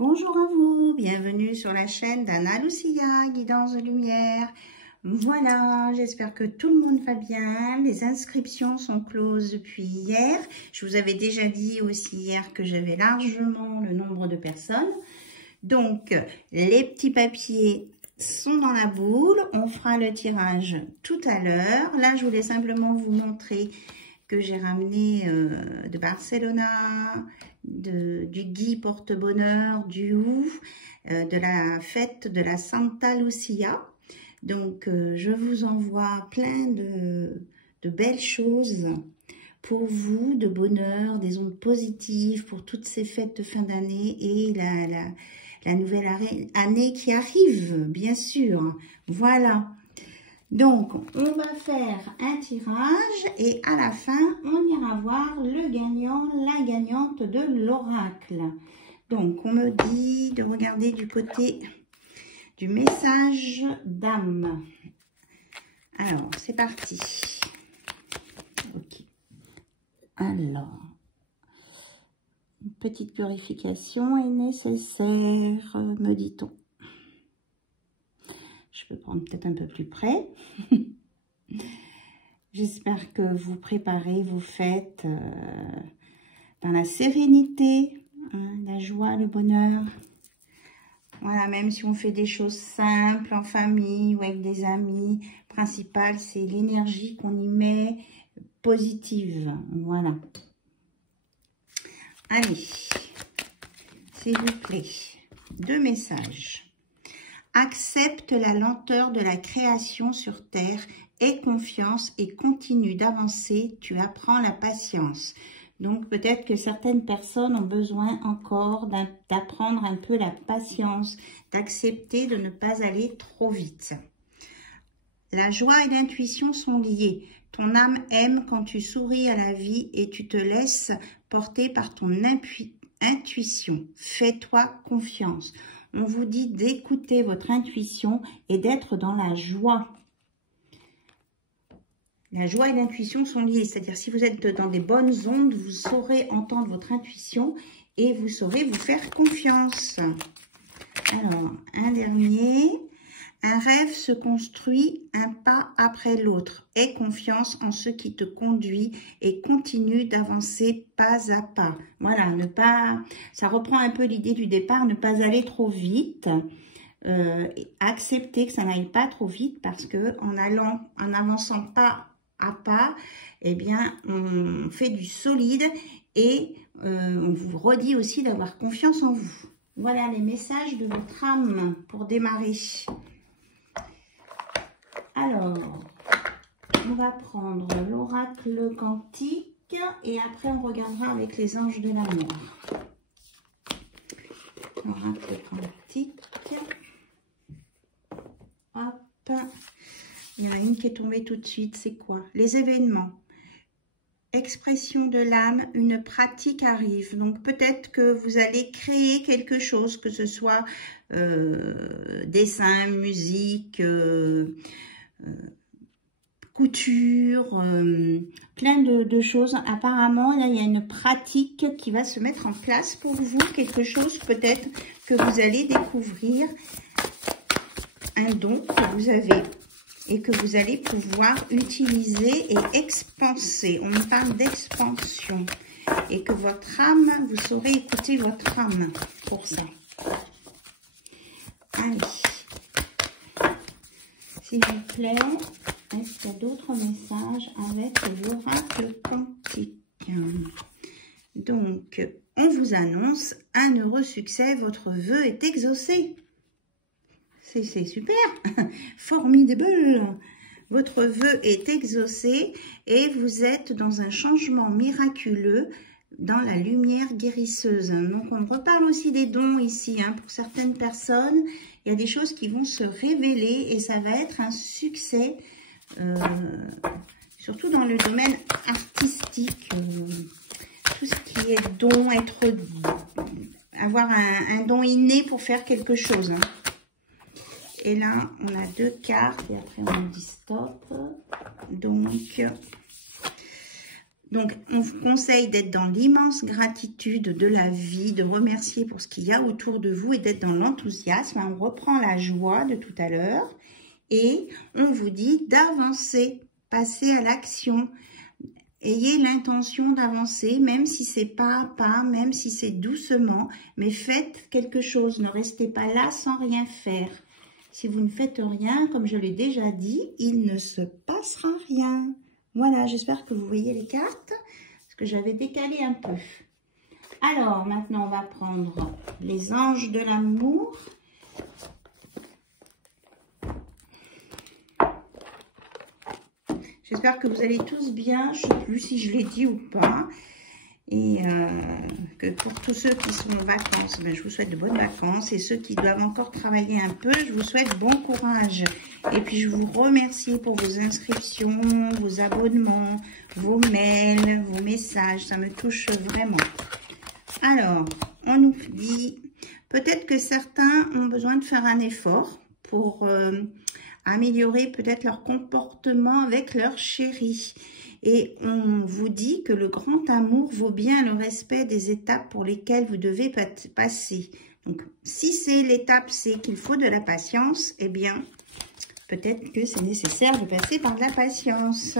Bonjour à vous, bienvenue sur la chaîne d'Anna Lucia, Guidance de Lumière. Voilà, j'espère que tout le monde va bien. Les inscriptions sont closes depuis hier. Je vous avais déjà dit aussi hier que j'avais largement le nombre de personnes. Donc, les petits papiers sont dans la boule. On fera le tirage tout à l'heure. Là, je voulais simplement vous montrer que j'ai ramené de Barcelona, du Guy Porte-Bonheur, du Hou, de la fête de la Santa Lucia. Donc, je vous envoie plein de belles choses pour vous, de bonheur, des ondes positives pour toutes ces fêtes de fin d'année et la nouvelle année qui arrive, bien sûr. Voilà. Donc, on va faire un tirage et à la fin, on ira voir le gagnant, la gagnante de l'oracle. Donc, on me dit de regarder du côté du message d'âme. Alors, c'est parti. Ok. Alors, une petite purification est nécessaire, me dit-on. Je peux prendre peut-être un peu plus près. J'espère que vous préparez, vous faites dans la sérénité, hein, la joie, le bonheur. Voilà, même si on fait des choses simples en famille ou avec des amis, le principal, c'est l'énergie qu'on y met positive. Voilà. Allez, s'il vous plaît, 2 messages. Accepte la lenteur de la création sur terre, aie confiance et continue d'avancer, tu apprends la patience. Donc peut-être que certaines personnes ont besoin encore d'apprendre un peu la patience, d'accepter de ne pas aller trop vite. La joie et l'intuition sont liées. Ton âme aime quand tu souris à la vie et tu te laisses porter par ton intuition. Fais-toi confiance. On vous dit d'écouter votre intuition et d'être dans la joie. La joie et l'intuition sont liées, c'est-à-dire si vous êtes dans des bonnes ondes, vous saurez entendre votre intuition et vous saurez vous faire confiance. Alors, un dernier. Un rêve se construit un pas après l'autre. Aie confiance en ce qui te conduit et continue d'avancer pas à pas. Voilà, ça reprend un peu l'idée du départ, ne pas aller trop vite. Accepter que ça n'aille pas trop vite parce que en avançant pas à pas, eh bien, on fait du solide et on vous redit aussi d'avoir confiance en vous. Voilà les messages de votre âme pour démarrer. Alors, on va prendre l'oracle quantique et après on regardera avec les anges de l'amour. L'oracle quantique. Hop. Il y en a une qui est tombée tout de suite. C'est quoi? Les événements. Expression de l'âme, une pratique arrive. Donc peut-être que vous allez créer quelque chose, que ce soit dessin, musique, couture, plein de choses. Apparemment, là, il y a une pratique qui va se mettre en place pour vous. Quelque chose peut-être que vous allez découvrir. Un don que vous avez et que vous allez pouvoir utiliser et expanser. On me parle d'expansion. Et que votre âme, vous saurez écouter votre âme pour ça. Allez. S'il vous plaît, est-ce qu'il y a d'autres messages avec l'oracle quantique? Donc, on vous annonce un heureux succès, votre vœu est exaucé. C'est super, formidable. Votre vœu est exaucé et vous êtes dans un changement miraculeux dans la lumière guérisseuse. Donc, on reparle aussi des dons ici. Hein, pour certaines personnes, il y a des choses qui vont se révéler et ça va être un succès, surtout dans le domaine artistique. Tout ce qui est don, avoir un don inné pour faire quelque chose. Hein. Et là, on a 2 cartes et après on dit stop. Donc, Donc, on vous conseille d'être dans l'immense gratitude de la vie, de remercier pour ce qu'il y a autour de vous et d'être dans l'enthousiasme. On reprend la joie de tout à l'heure et on vous dit d'avancer, passer à l'action. Ayez l'intention d'avancer, même si c'est pas à pas, même si c'est doucement, mais faites quelque chose. Ne restez pas là sans rien faire. Si vous ne faites rien, comme je l'ai déjà dit, il ne se passera rien. Voilà, j'espère que vous voyez les cartes, parce que j'avais décalé un peu. Alors, maintenant, on va prendre les anges de l'amour. J'espère que vous allez tous bien. Je ne sais plus si je l'ai dit ou pas. Et que pour tous ceux qui sont en vacances, ben, je vous souhaite de bonnes vacances. Et ceux qui doivent encore travailler un peu, je vous souhaite bon courage. Et puis, je vous remercie pour vos inscriptions, vos abonnements, vos mails, vos messages. Ça me touche vraiment. Alors, on nous dit, peut-être que certains ont besoin de faire un effort pour améliorer peut-être leur comportement avec leur chéri. Et on vous dit que le grand amour vaut bien le respect des étapes pour lesquelles vous devez passer. Donc, si c'est l'étape C qu'il faut de la patience, eh bien, peut-être que c'est nécessaire de passer par de la patience.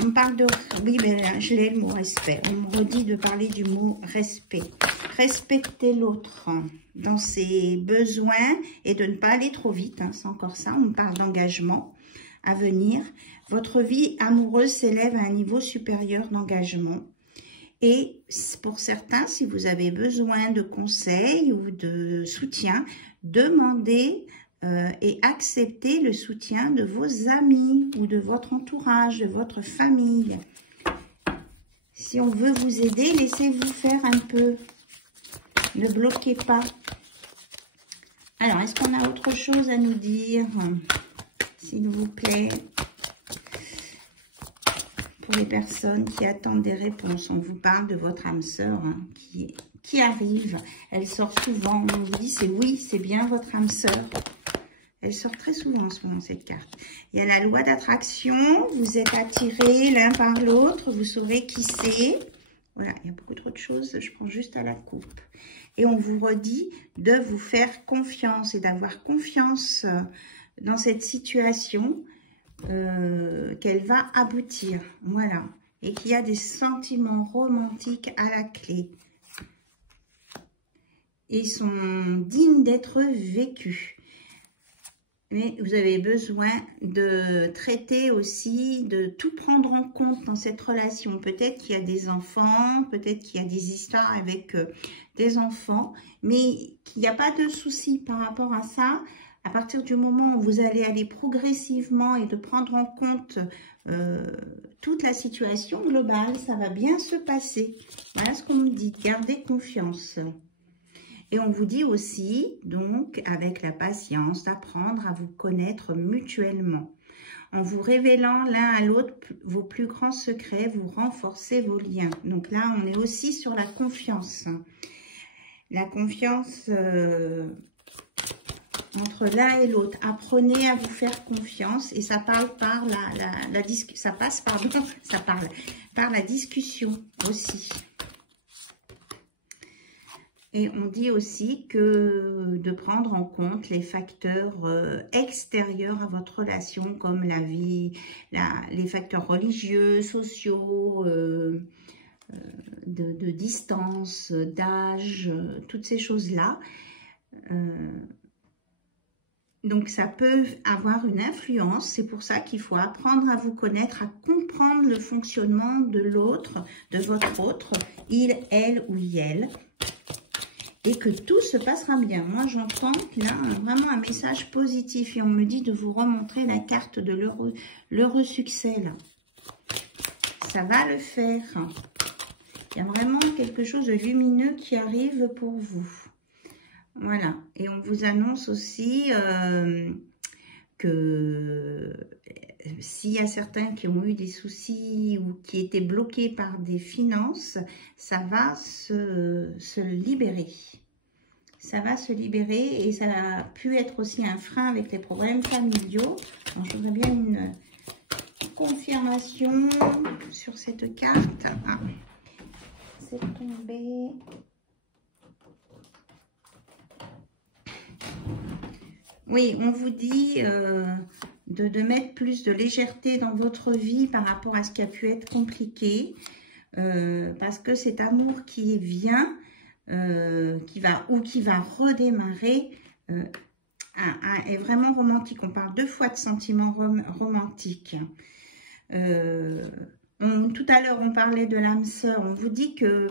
On parle de... Oui, ben là, je l'ai le mot respect. On me redit de parler du mot respect. Respecter l'autre dans ses besoins et de ne pas aller trop vite. Hein, c'est encore ça, on parle d'engagement à venir. Votre vie amoureuse s'élève à un niveau supérieur d'engagement. Et pour certains, si vous avez besoin de conseils ou de soutien, demandez et acceptez le soutien de vos amis ou de votre entourage, de votre famille. Si on veut vous aider, laissez-vous faire un peu. Ne bloquez pas. Alors, est-ce qu'on a autre chose à nous dire, s'il vous plaît? Pour les personnes qui attendent des réponses, on vous parle de votre âme sœur hein, qui arrive. Elle sort souvent. On vous dit, c'est oui, c'est bien votre âme sœur. Elle sort très souvent en ce moment, cette carte. Il y a la loi d'attraction. Vous êtes attirés l'un par l'autre. Vous saurez qui c'est. Voilà, il y a beaucoup trop de choses. Je prends juste à la coupe. Et on vous redit de vous faire confiance et d'avoir confiance dans cette situation. Qu'elle va aboutir, voilà, et qu'il y a des sentiments romantiques à la clé. Ils sont dignes d'être vécus. Mais vous avez besoin de traiter aussi, de tout prendre en compte dans cette relation. Peut-être qu'il y a des enfants, peut-être qu'il y a des histoires avec des enfants, mais qu'il n'y a pas de souci par rapport à ça. À partir du moment où vous allez aller progressivement et de prendre en compte toute la situation globale, ça va bien se passer. Voilà ce qu'on me dit, gardez confiance. Et on vous dit aussi, donc, avec la patience, d'apprendre à vous connaître mutuellement. En vous révélant l'un à l'autre vos plus grands secrets, vous renforcez vos liens. Donc là, on est aussi sur la confiance. La confiance... entre l'un et l'autre, apprenez à vous faire confiance et ça parle par par la discussion aussi. Et on dit aussi que de prendre en compte les facteurs extérieurs à votre relation, comme la vie, les facteurs religieux, sociaux, de distance, d'âge, toutes ces choses-là. Donc, ça peut avoir une influence. C'est pour ça qu'il faut apprendre à vous connaître, à comprendre le fonctionnement de l'autre, de votre autre, il, elle ou elle. Et que tout se passera bien. Moi, j'entends là vraiment un message positif. Et on me dit de vous remontrer la carte de l'heureux succès. Là. Ça va le faire. Il y a vraiment quelque chose de lumineux qui arrive pour vous. Voilà, et on vous annonce aussi que s'il y a certains qui ont eu des soucis ou qui étaient bloqués par des finances, ça va se libérer. Ça va se libérer et ça a pu être aussi un frein avec les problèmes familiaux. Alors, je voudrais bien une confirmation sur cette carte. Ah, c'est tombé. Oui, on vous dit de mettre plus de légèreté dans votre vie par rapport à ce qui a pu être compliqué. Parce que cet amour qui vient, qui va redémarrer, est vraiment romantique. On parle 2 fois de sentiments romantiques. Tout à l'heure, on parlait de l'âme sœur. On vous dit que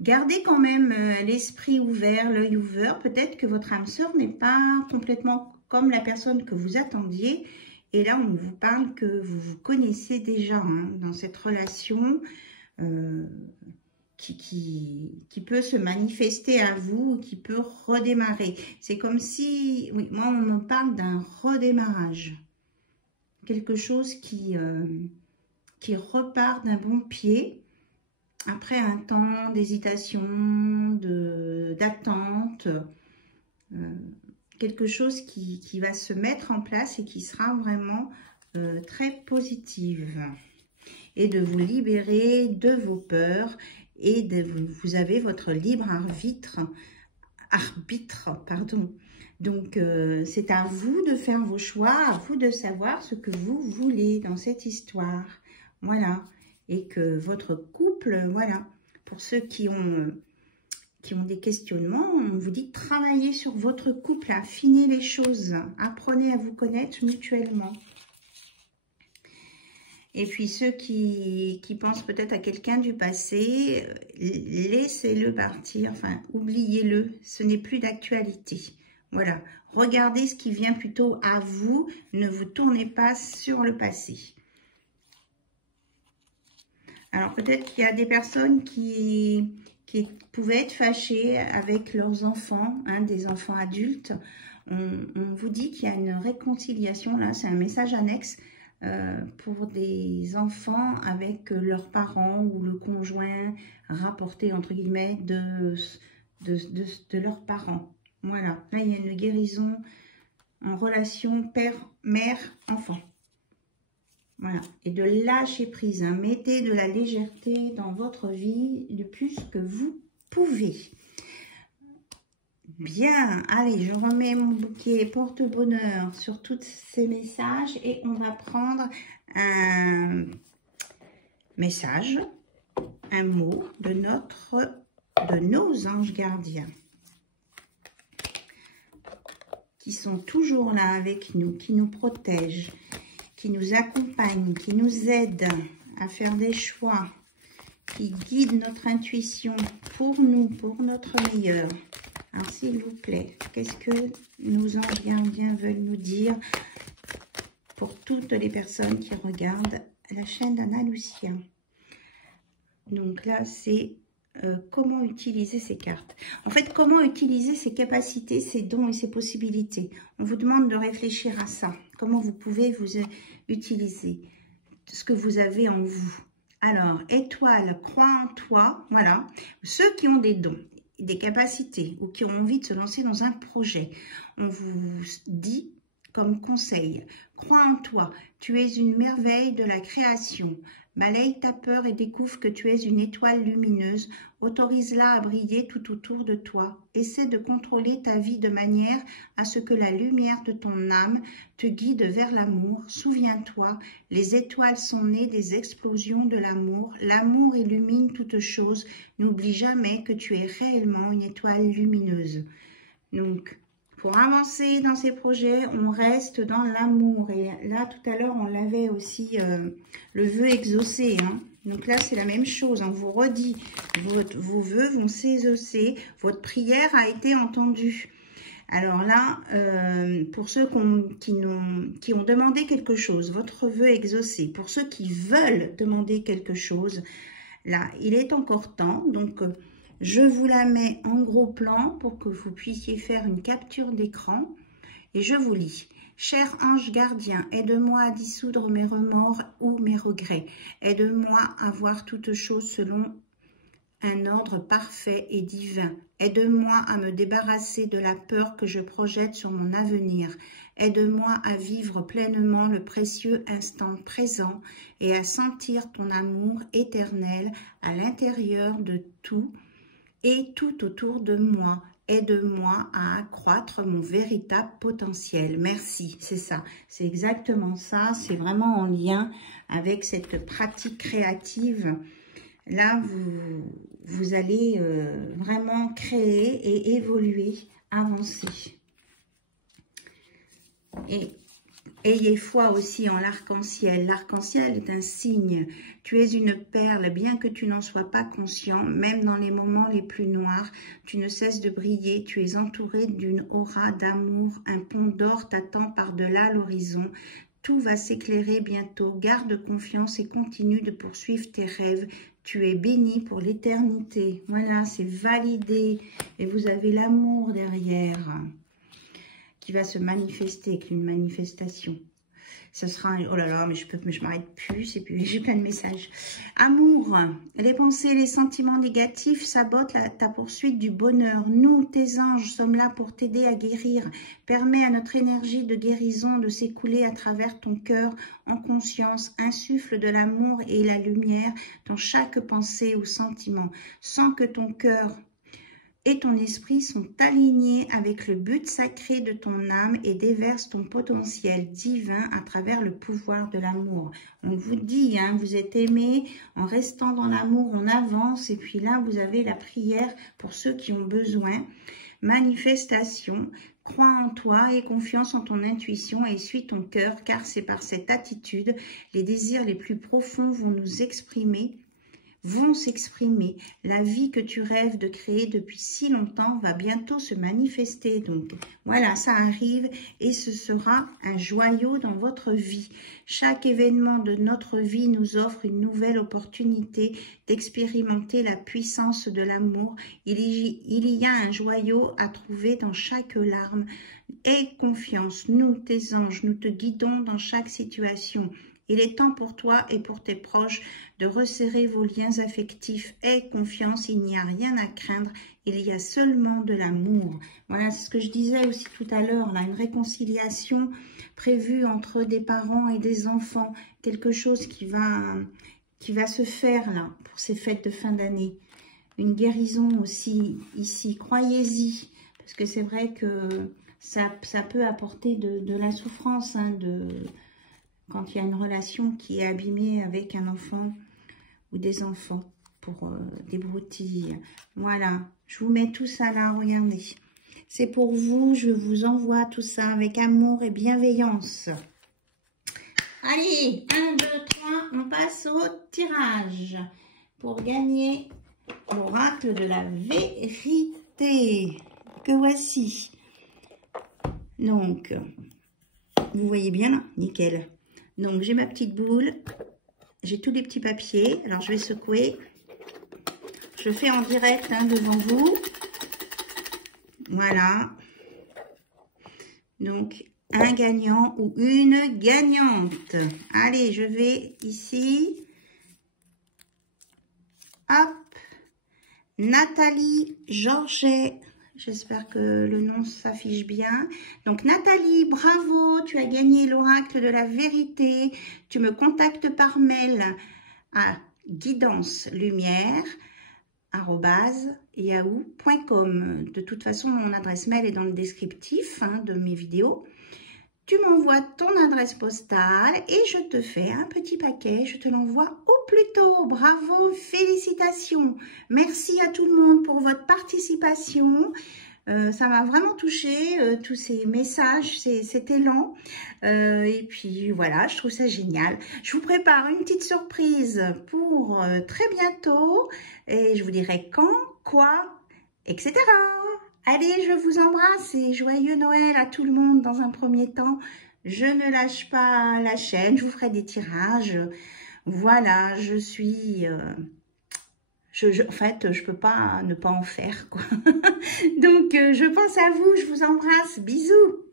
gardez quand même l'esprit ouvert, l'œil ouvert. Peut-être que votre âme sœur n'est pas complètement comme la personne que vous attendiez. Et là, on vous parle que vous vous connaissez déjà dans cette relation qui peut se manifester à vous, qui peut redémarrer. C'est comme si, oui, moi, on me parle d'un redémarrage. Quelque chose qui repart d'un bon pied. Après un temps d'hésitation, d'attente, quelque chose qui va se mettre en place et qui sera vraiment très positive. Et de vous libérer de vos peurs et vous avez votre libre arbitre. Donc, c'est à vous de faire vos choix, à vous de savoir ce que vous voulez dans cette histoire. Voilà. Et que votre couple, voilà, pour ceux qui ont des questionnements, on vous dit de travailler sur votre couple, affinez les choses, apprenez à vous connaître mutuellement. Et puis ceux qui pensent peut-être à quelqu'un du passé, laissez-le partir, enfin oubliez-le, ce n'est plus d'actualité. Voilà, regardez ce qui vient plutôt à vous, ne vous tournez pas sur le passé. Alors peut-être qu'il y a des personnes qui pouvaient être fâchées avec leurs enfants, des enfants adultes. On vous dit qu'il y a une réconciliation, là c'est un message annexe pour des enfants avec leurs parents ou le conjoint rapporté entre guillemets de leurs parents. Voilà, là il y a une guérison en relation père, mère, enfant. Voilà, et de lâcher prise, mettez de la légèreté dans votre vie le plus que vous pouvez. Bien, allez, je remets mon bouquet porte-bonheur sur tous ces messages et on va prendre un message, un mot de nos anges gardiens qui sont toujours là avec nous, qui nous protègent, qui nous accompagne, qui nous aide à faire des choix, qui guide notre intuition pour nous, pour notre meilleur. Alors, s'il vous plaît, qu'est-ce que nos anges gardiens veulent nous dire pour toutes les personnes qui regardent la chaîne d'Anna Lucia? Donc là, c'est comment utiliser ces cartes. En fait, comment utiliser ses capacités, ses dons et ses possibilités. On vous demande de réfléchir à ça. Comment vous pouvez vous utiliser ce que vous avez en vous. Alors, étoile, crois en toi. Voilà. Ceux qui ont des dons, des capacités ou qui ont envie de se lancer dans un projet, on vous dit comme conseil, crois en toi. Tu es une merveille de la création. Balaye ta peur et découvre que tu es une étoile lumineuse. Autorise-la à briller tout autour de toi. Essaie de contrôler ta vie de manière à ce que la lumière de ton âme te guide vers l'amour. Souviens-toi, les étoiles sont nées des explosions de l'amour. L'amour illumine toutes choses. N'oublie jamais que tu es réellement une étoile lumineuse. Donc, pour avancer dans ces projets, on reste dans l'amour. Et là, tout à l'heure, on l'avait aussi, le vœu exaucé. Donc là, c'est la même chose. On vous redit, vos vœux vont s'exaucer. Votre prière a été entendue. Alors là, pour ceux qui ont demandé quelque chose, votre vœu exaucé. Pour ceux qui veulent demander quelque chose, là, il est encore temps. Donc, je vous la mets en gros plan pour que vous puissiez faire une capture d'écran. Et je vous lis. Cher ange gardien, aide-moi à dissoudre mes remords ou mes regrets. Aide-moi à voir toutes choses selon un ordre parfait et divin. Aide-moi à me débarrasser de la peur que je projette sur mon avenir. Aide-moi à vivre pleinement le précieux instant présent et à sentir ton amour éternel à l'intérieur de tout et tout autour de moi. Aide-moi à accroître mon véritable potentiel. Merci, c'est ça, c'est exactement ça. C'est vraiment en lien avec cette pratique créative. Là, vous allez vraiment créer et évoluer, avancer. Et ayez foi aussi en l'arc-en-ciel. L'arc-en-ciel est un signe. Tu es une perle, bien que tu n'en sois pas conscient, même dans les moments les plus noirs, tu ne cesses de briller. Tu es entouré d'une aura d'amour. Un pont d'or t'attend par-delà l'horizon. Tout va s'éclairer bientôt. Garde confiance et continue de poursuivre tes rêves. Tu es béni pour l'éternité. Voilà, c'est validé. Et vous avez l'amour derrière qui va se manifester avec une manifestation. Ce sera, oh là là, mais je m'arrête plus, et puis j'ai plein de messages. Amour, les pensées, les sentiments négatifs sabotent ta poursuite du bonheur. Nous, tes anges, sommes là pour t'aider à guérir. Permets à notre énergie de guérison de s'écouler à travers ton cœur en conscience. Insuffle de l'amour et la lumière dans chaque pensée ou sentiment. Sens que ton cœur et ton esprit sont alignés avec le but sacré de ton âme et déversent ton potentiel divin à travers le pouvoir de l'amour. On vous dit, hein, vous êtes aimés, en restant dans l'amour, on avance. Et puis là, vous avez la prière pour ceux qui ont besoin. Manifestation, crois en toi et confiance en ton intuition et suis ton cœur, car c'est par cette attitude, les désirs les plus profonds vont s'exprimer. La vie que tu rêves de créer depuis si longtemps va bientôt se manifester. Donc voilà, ça arrive et ce sera un joyau dans votre vie. Chaque événement de notre vie nous offre une nouvelle opportunité d'expérimenter la puissance de l'amour. Il y a un joyau à trouver dans chaque larme. Aie confiance, nous, tes anges, nous te guidons dans chaque situation. Il est temps pour toi et pour tes proches de resserrer vos liens affectifs. Aie confiance, il n'y a rien à craindre, il y a seulement de l'amour. Voilà, c'est ce que je disais aussi tout à l'heure, là, une réconciliation prévue entre des parents et des enfants, quelque chose qui va se faire là pour ces fêtes de fin d'année. Une guérison aussi ici, croyez-y, parce que c'est vrai que ça peut apporter de la souffrance, hein, quand il y a une relation qui est abîmée avec un enfant ou des enfants pour des broutilles. Voilà, je vous mets tout ça là, regardez. C'est pour vous, je vous envoie tout ça avec amour et bienveillance. Allez, 1, 2, 3, on passe au tirage pour gagner l'oracle de la vérité que voici. Donc, vous voyez bien là, nickel. Donc, j'ai ma petite boule, j'ai tous les petits papiers. Alors, je vais secouer. Je fais en direct hein, devant vous. Voilà. Donc, un gagnant ou une gagnante. Allez, je vais ici. Hop. Nathalie Georget. J'espère que le nom s'affiche bien. Donc, Nathalie, bravo, tu as gagné l'oracle de la vérité. Tu me contactes par mail à guidancelumière@yahoo.com. De toute façon, mon adresse mail est dans le descriptif hein, de mes vidéos. Tu m'envoies ton adresse postale et je te fais un petit paquet. Je te l'envoie au plus tôt. Bravo, félicitations. Merci à tout le monde pour votre participation. Ça m'a vraiment touché tous ces messages, cet élan. Et puis voilà, je trouve ça génial. Je vous prépare une petite surprise pour très bientôt. Et je vous dirai quand, quoi, etc. Allez, je vous embrasse et joyeux Noël à tout le monde dans un premier temps. Je ne lâche pas la chaîne, je vous ferai des tirages. Voilà, je suis... en fait, je peux pas ne pas en faire, quoi. Donc, je pense à vous, je vous embrasse. Bisous.